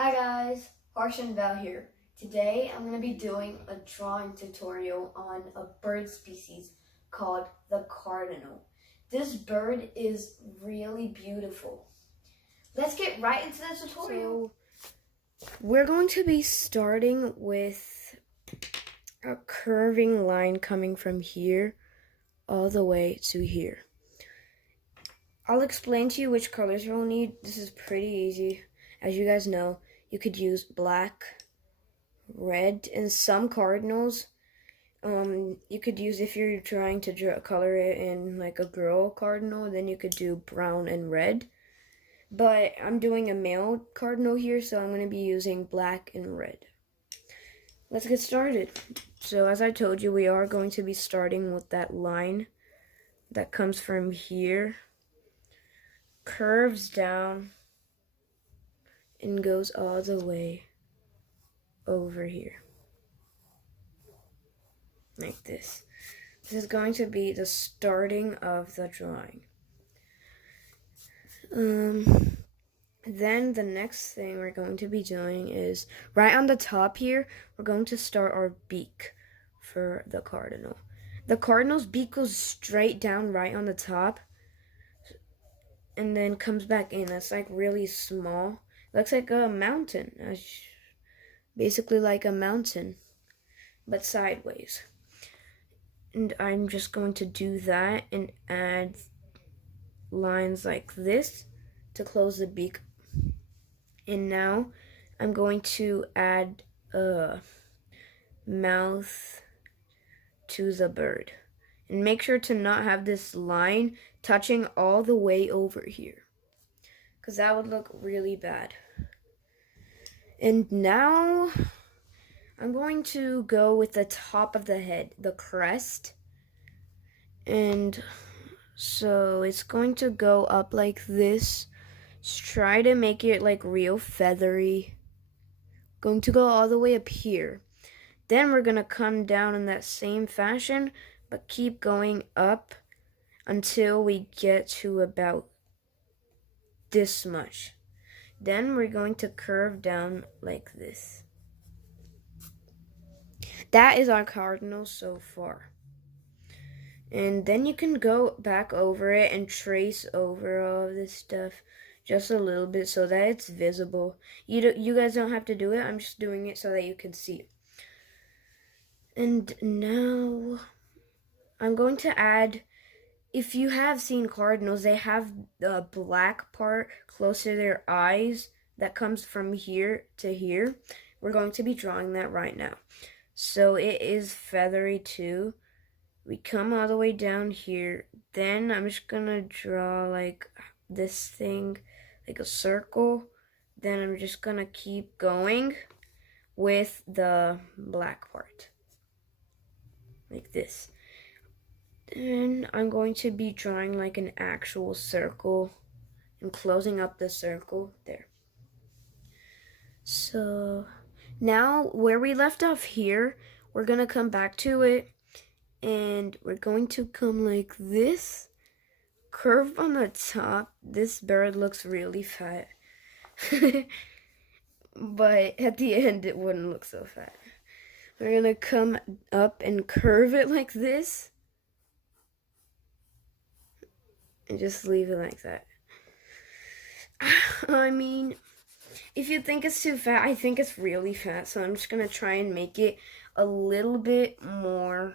Hi guys, Cardinal Bird here. Today I'm going to be doing a drawing tutorial on a bird species called the cardinal. This bird is really beautiful. Let's get right into the tutorial. So we're going to be starting with a curving line coming from here all the way to here. I'll explain to you which colors you'll need. This is pretty easy. As you guys know, you could use black, red, and some cardinals. You could use, if you're trying to color it in like a girl cardinal, then you could do brown and red. But I'm doing a male cardinal here, so I'm going to be using black and red. Let's get started. So as I told you, we are going to be starting with that line that comes from here, curves down, and goes all the way over here. Like this. This is going to be the starting of the drawing. Then the next thing we're going to be doing is, right on the top here, we're going to start our beak for the cardinal. The cardinal's beak goes straight down right on the top and then comes back in. That's like really small. Looks like a mountain. Basically like a mountain, but sideways. And I'm just going to do that and add lines like this to close the beak. And now I'm going to add a mouth to the bird. And make sure to not have this line touching all the way over here, because that would look really bad. And now I'm going to go with the top of the head, the crest. And so it's going to go up like this. Just try to make it like real feathery. Going to go all the way up here. Then we're going to come down in that same fashion, but keep going up until we get to about this much. Then we're going to curve down like this. That is our cardinal so far. And then you can go back over it and trace over all of this stuff just a little bit so that it's visible. You guys don't have to do it. I'm just doing it so that you can see it. And now I'm going to add, if you have seen cardinals, they have the black part close to their eyes that comes from here to here. We're going to be drawing that right now. So it is feathery too. We come all the way down here. Then I'm just gonna draw like this thing, like a circle. Then I'm just gonna keep going with the black part, like this. Then I'm going to be drawing like an actual circle and closing up the circle there. So now where we left off here, we're gonna come back to it. And we're going to come like this, curve on the top. This bird looks really fat. But at the end, it wouldn't look so fat. We're going to come up and curve it like this. And just leave it like that. I mean, if you think it's too fat, I think it's really fat. So I'm just going to try and make it a little bit more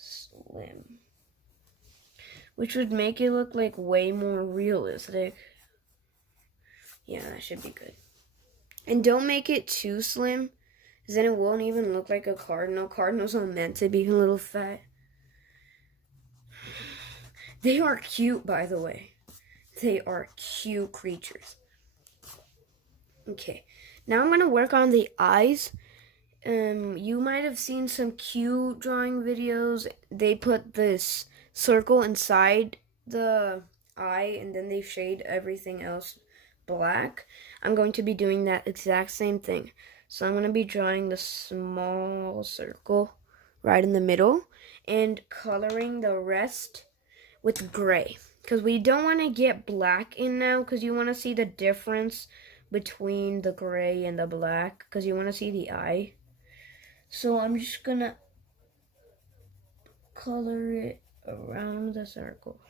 slim, which would make it look like way more realistic. Yeah, that should be good. And don't make it too slim, because then it won't even look like a cardinal. Cardinals are meant to be a little fat. They are cute, by the way. They are cute creatures. Okay, now I'm going to work on the eyes. You might have seen some cute drawing videos. They put this circle inside the eye and then they shade everything else black. I'm going to be doing that exact same thing. So I'm going to be drawing the small circle right in the middle and coloring the rest with gray, because we don't want to get black in now, because you want to see the difference between the gray and the black because you want to see the eye. So I'm just gonna color it around the circle.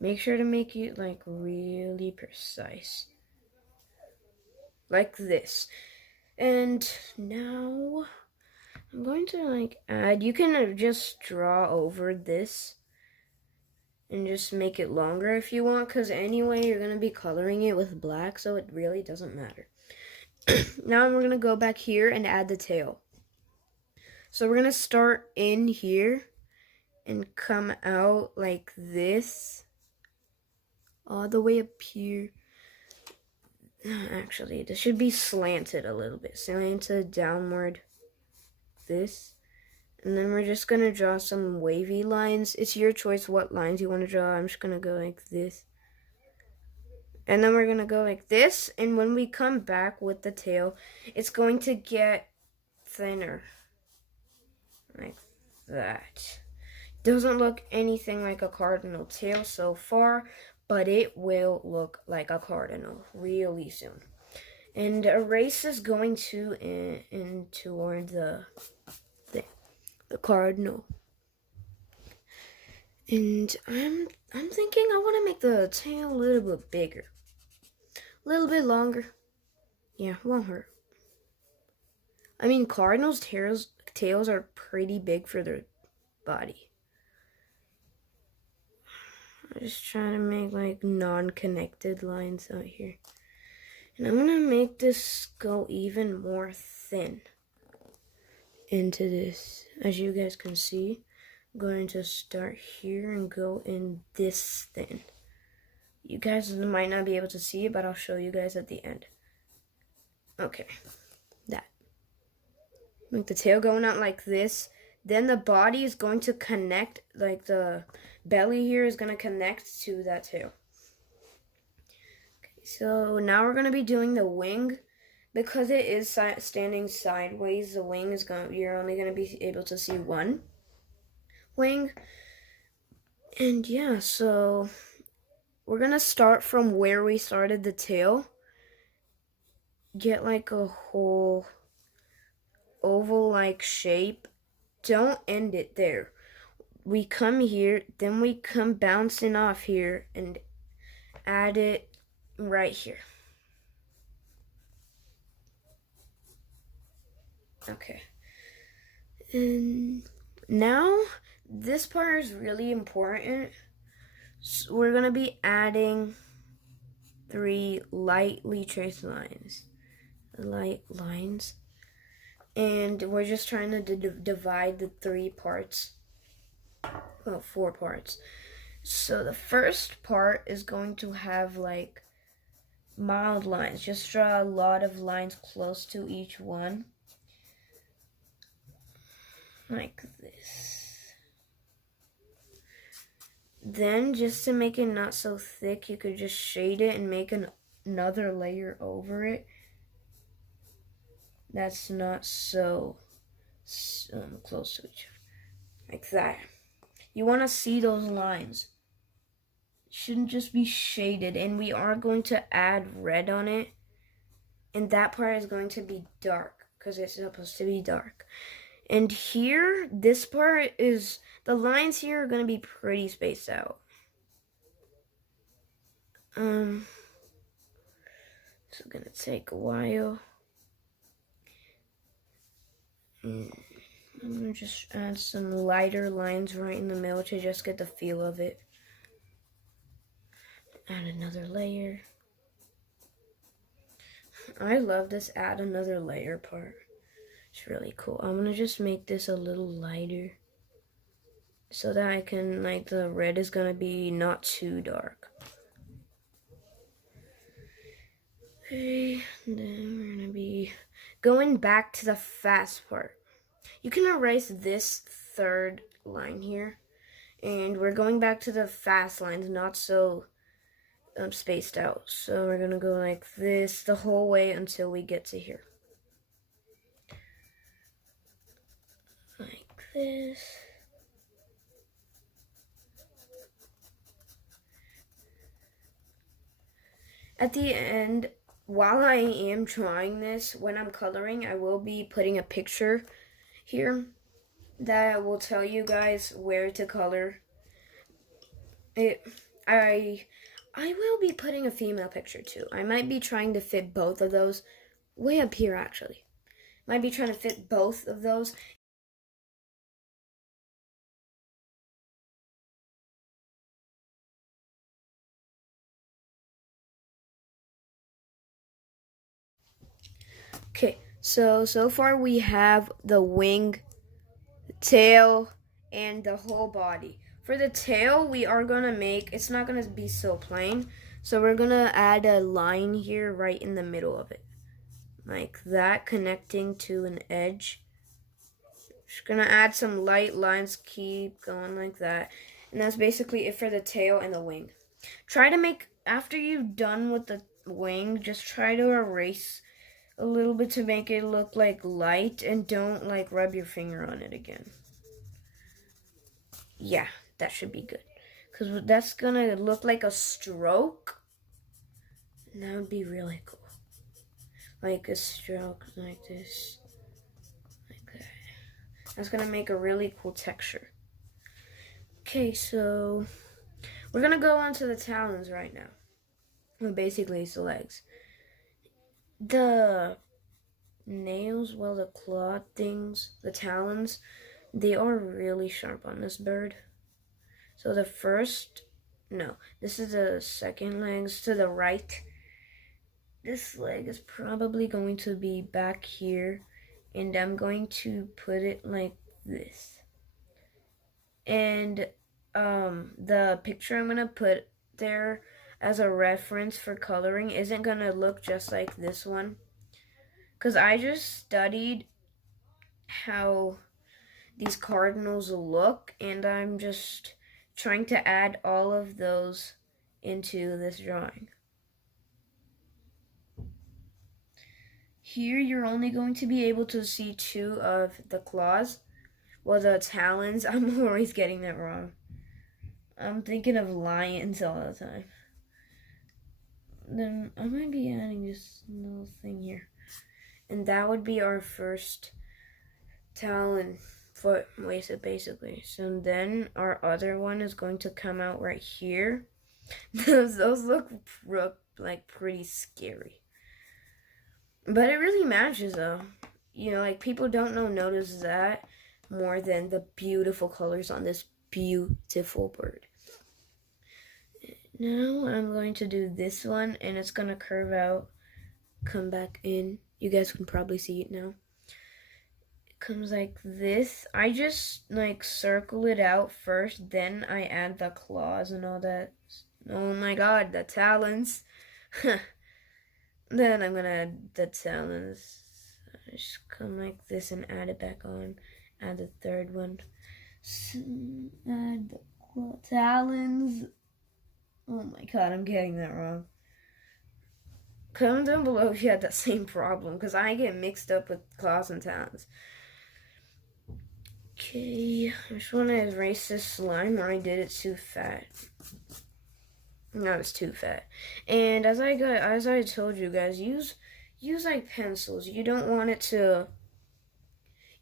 Make sure to make it like really precise. Like this. And now I'm going to like add, you can just draw over this and just make it longer if you want, because anyway you're going to be coloring it with black, so it really doesn't matter. Now we're going to go back here and add the tail. So we're going to start in here and come out like this, all the way up here. Actually, this should be slanted a little bit, slanted downward, this. And then we're just gonna draw some wavy lines. It's your choice what lines you want to draw. I'm just gonna go like this. And then we're gonna go like this. And when we come back with the tail, it's going to get thinner. Like that. Doesn't look anything like a cardinal tail so far, but it will look like a cardinal really soon. And erase is going to in toward the cardinal. And I'm thinking I want to make the tail a little bit bigger, a little bit longer. Yeah, won't hurt. I mean, cardinals' tails are pretty big for their body. I'm just trying to make like non-connected lines out here. And I'm gonna make this go even more thin into this. As you guys can see, I'm going to start here and go in this thin. You guys might not be able to see it, but I'll show you guys at the end. Okay, that. Make the tail going out like this. Then the body is going to connect, like the belly here is going to connect to that tail. Okay, so now we're going to be doing the wing. Because it is standing sideways, the wing is you're only going to be able to see one wing. And yeah, so we're going to start from where we started the tail. Get like a whole oval-like shape. Don't end it there. We come here, then we come bouncing off here and add it right here. Okay. And now this part is really important. So we're going to be adding 3 lightly traced lines. Light lines. And we're just trying to divide the 3 parts. Well, 4 parts. So the first part is going to have like mild lines. Just draw a lot of lines close to each one. Like this. Then, just to make it not so thick, you could just shade it and make another layer over it. That's not so close to each other. Like that. You want to see those lines. It shouldn't just be shaded. And we are going to add red on it. And that part is going to be dark, because it's supposed to be dark. And here, this part is, the lines here are going to be pretty spaced out. It's going to take a while. I'm going to just add some lighter lines right in the middle to just get the feel of it. Add another layer. I love this add another layer part. It's really cool. I'm going to just make this a little lighter so that I can, like, the red is going to be not too dark. Okay, and then we're going to be going back to the fast part. You can erase this 3rd line here, and we're going back to the fast lines, not so spaced out. So we're going to go like this the whole way until we get to here. Like this. At the end, while I am drawing this, when I'm coloring, I will be putting a picture here that will tell you guys where to color it. I will be putting a female picture too. I might be trying to fit both of those way up here actually. Might be trying to fit both of those. Okay, so far we have the wing, tail, and the whole body. For the tail, we are gonna make, it's not gonna be so plain, so we're gonna add a line here right in the middle of it, like that, connecting to an edge. Just gonna add some light lines, keep going like that, and that's basically it for the tail and the wing. Try to make, after you've done with the wing, just try to erase a little bit to make it look like light, and don't like rub your finger on it again. Yeah, that should be good, because that's gonna look like a stroke, and that would be really cool, like a stroke like this, like that. That's gonna make a really cool texture. Okay, so we're gonna go on to the talons right now. Well, basically it's the legs. The nails, well, the claw things, the talons, they are really sharp on this bird. So the first, no, this is the second legs to the right. This leg is probably going to be back here, and I'm going to put it like this. And the picture I'm gonna put there as a reference for coloring isn't gonna look just like this one, because I just studied how these cardinals look, and I'm just trying to add all of those into this drawing. Here you're only going to be able to see two of the claws. Well, the talons, I'm always getting that wrong. I'm thinking of lions all the time. Then I might be adding this little thing here. And that would be our first talon foot wasted basically. So then our other one is going to come out right here. those look like pretty scary. But it really matches though. You know, like people don't notice that more than the beautiful colors on this beautiful bird. Now I'm going to do this one, and it's gonna curve out, come back in. You guys can probably see it now. It comes like this. I just like circle it out first, then I add the claws and all that. Oh my god, the talons. Then I'm gonna add the talons. Just come like this and add it back on. Add the third one. So, add the talons. Oh my god, I'm getting that wrong. Comment down below if you had that same problem, because I get mixed up with claws and talons. Okay, I just want to erase this slime, or I did it too fat. No, it's too fat. And as I told you guys, use like pencils. You don't want it to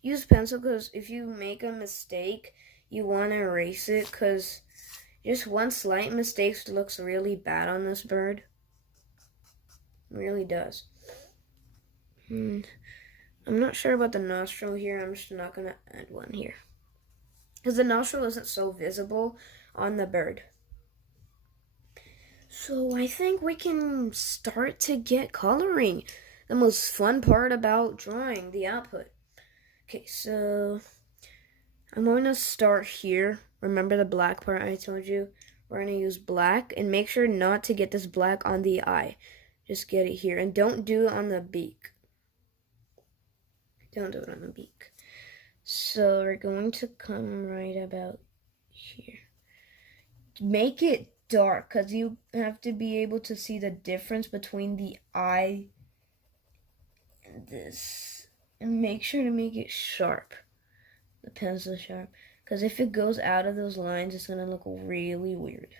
use pencil, because if you make a mistake, you want to erase it, because just one slight mistake looks really bad on this bird. It really does. I'm not sure about the nostril here. I'm just not going to add one here, because the nostril isn't so visible on the bird. So I think we can start to get coloring. The most fun part about drawing, the output. Okay, so I'm going to start here. Remember the black part I told you? We're going to use black, and make sure not to get this black on the eye. Just get it here, and don't do it on the beak. Don't do it on the beak. So we're going to come right about here. Make it dark, because you have to be able to see the difference between the eye and this. And make sure to make it sharp. The pencil sharp. Because if it goes out of those lines, it's going to look really weird.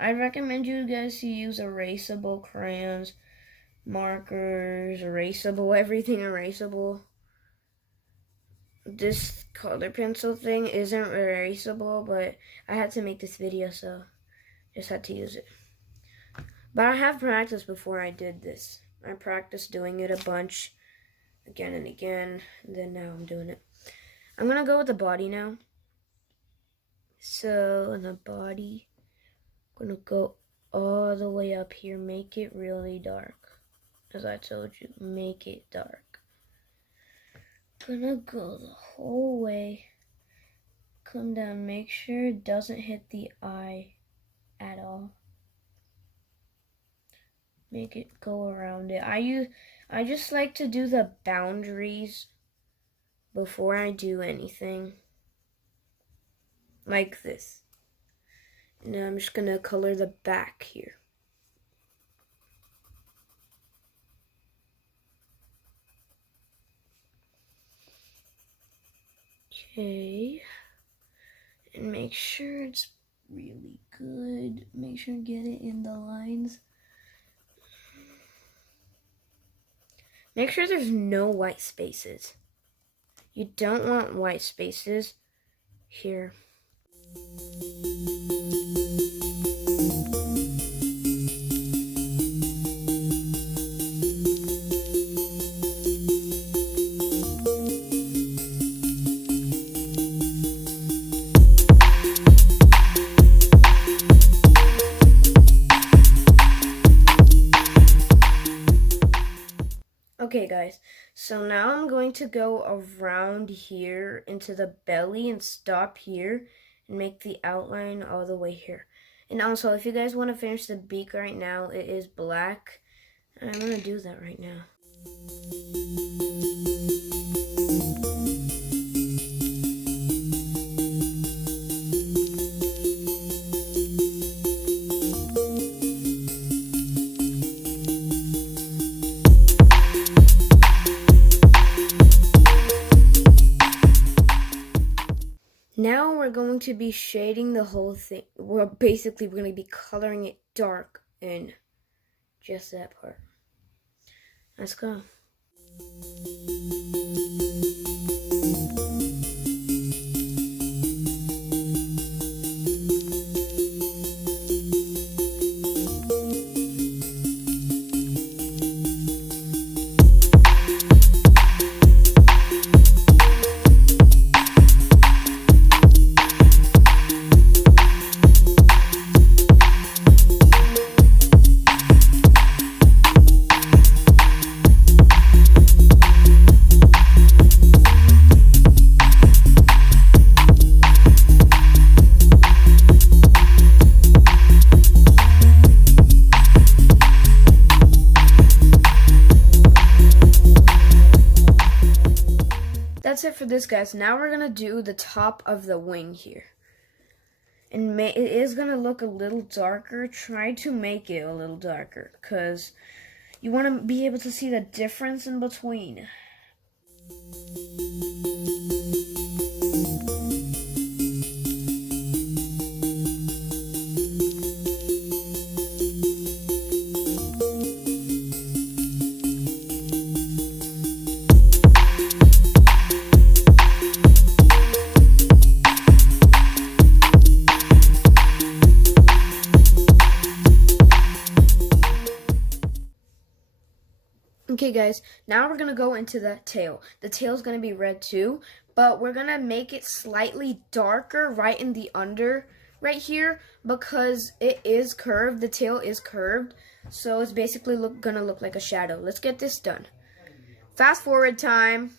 I recommend you guys to use erasable crayons, markers, erasable, everything erasable. This color pencil thing isn't erasable, but I had to make this video, so just had to use it. But I have practiced before I did this. I practiced doing it a bunch, again and again, and then now I'm doing it. I'm gonna go with the body now. So in the body, I'm gonna go all the way up here, make it really dark. As I told you, make it dark. Gonna go the whole way, come down, make sure it doesn't hit the eye at all. Make it go around it. I just like to do the boundaries before I do anything. Like this. And then I'm just gonna color the back here. Okay. And make sure it's really good. Make sure to get it in the lines. Make sure there's no white spaces. You don't want white spaces here. Okay guys, so now I'm going to go around here into the belly and stop here and make the outline all the way here. And also, if you guys want to finish the beak right now, it is black. And I'm going to do that right now. Now we're going to be shading the whole thing. Well, basically, we're going to be coloring it dark in just that part. Let's go. That's it for this, guys. Now we're going to do the top of the wing here. And it is going to look a little darker. Try to make it a little darker, because you want to be able to see the difference in between. Okay guys, now we're going to go into the tail. The tail is going to be red too, but we're going to make it slightly darker right in the under right here because it is curved. The tail is curved, so it's basically going to look like a shadow. Let's get this done. Fast forward time.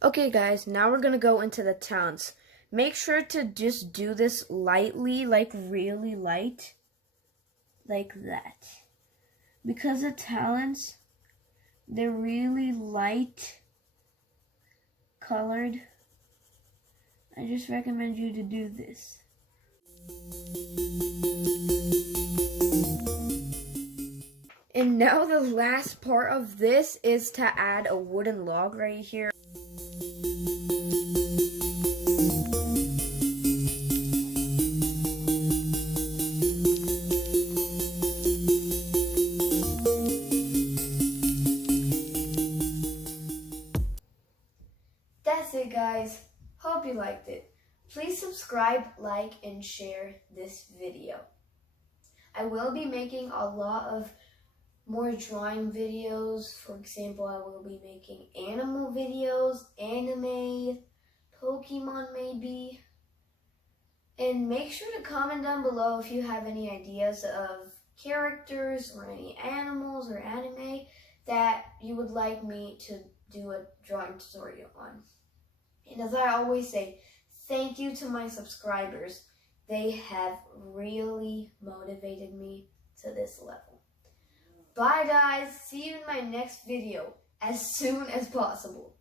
Okay guys, now we're gonna go into the talons. Make sure to just do this lightly, like really light, like that. Because the talons, they're really light colored. I just recommend you to do this. And now the last part of this is to add a wooden log right here. That's it, guys. Hope you liked it. Please subscribe, like, and share this video. I will be making a lot of more drawing videos. For example, I will be making animal videos, anime, Pokemon maybe. And make sure to comment down below if you have any ideas of characters or any animals or anime that you would like me to do a drawing tutorial on. And as I always say, thank you to my subscribers. They have really motivated me to this level. Bye guys, see you in my next video as soon as possible.